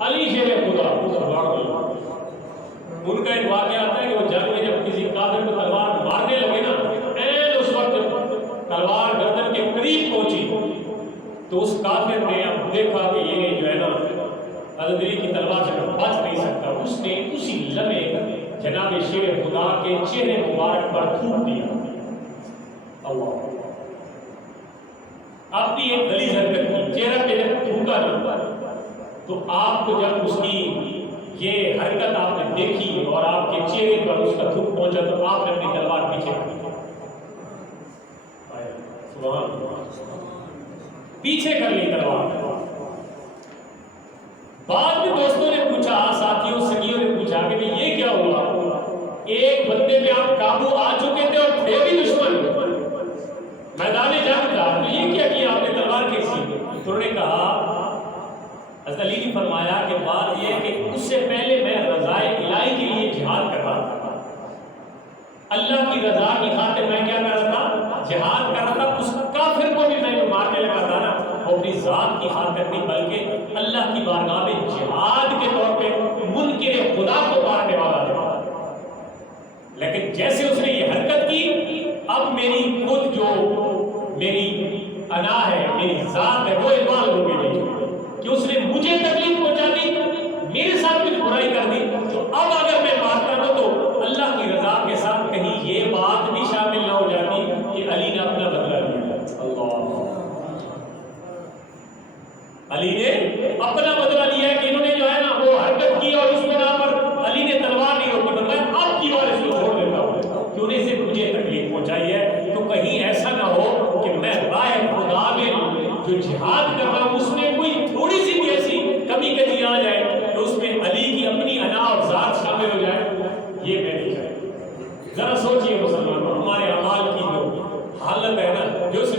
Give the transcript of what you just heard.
علی شیر خدا ان کا ایک واقعہ آتا ہے کہ وہ جنگ میں جب کسی کافر کو تلوار مارنے لگے نا، این اس وقت تلوار گردن کے قریب پہنچی تو اس کافر نے اب دیکھا کہ یہ جو ہے نا حضرت علی کی تلوار سے بچ نہیں سکتا، اس نے اسی لمحے جناب شیر خدا کے چہرے مبارک پر تھوک دیا۔ اللہ اپنی ایک غلیظ حرکت کی، چہرہ پہ جب تھوکا نا تو آپ کو جب اس کی یہ حرکت آپ نے دیکھی اور آپ کے چہرے پر اس کا تھوک پہنچا تو آپ نے اپنی تلوار پیچھے کر لی، پیچھے کر لی تلوار۔ بعد میں دوستوں نے پوچھا، ساتھیوں سنگیوں نے پوچھا کہ یہ کیا ہوا، ایک بندے پہ آپ قابو آ چکے تھے اور تھے بھی دشمن، میدان جنگ تھا، تو یہ کیا آپ نے تلوار کھینچی؟ تو انہوں نے کہا، حضرت علی نے فرمایا کہ بات یہ کہ اس سے پہلے میں رضائے الہی کے لیے جہاد کر رہا تھا، اللہ کی رضا کی خاطر میں کیا کر رہا تھا؟ جہاد کر رہا تھا۔ اس کافر کو بھی میں جو مارنے لگا تھا نا وہ اپنی ذات کی خاطر نہیں بلکہ اللہ کی بارگاہ میں جہاد کے طور پہ منکر خدا کو مارنے والا تھا۔ لیکن جیسے اس نے یہ حرکت کی، اب میری خود جو میری انا ہے، میری ذات ہے، وہ انوالو ہو گئی کہ اس نے مجھے تکلیف پہنچا دی، میرے ساتھ کچھ برائی کر دی، تو اب اگر میں مارتا ہوں تو اللہ کی رضا کے ساتھ کہیں یہ بات بھی شامل نہ ہو جاتی کہ علی نے اپنا بدلہ لیا۔ اللہ، علی نے اپنا بدلہ لیا ہے کہ انہوں نے جو ہے نا وہ حرکت کی اور اس بنا پر علی نے تلوار نہیں روکی، تو میں اب کی بار اس کو چھوڑ دیتا ہوں کہ انہیں سے مجھے تکلیف پہنچائی ہے، تو کہیں ایسا نہ ہو کہ میں راہ خدا میں جو جہاد کر رہا ہوں اس میں کوئی تھوڑی سی بھی ایسی کمی کجی آ جائے تو اس میں علی کی اپنی انا اور ذات شامل ہو جائے، یہ میں نہیں چاہتا۔ ذرا سوچئے مسلمانوں، ہمارے اعمال کی جو حالت ہے نا، جو اس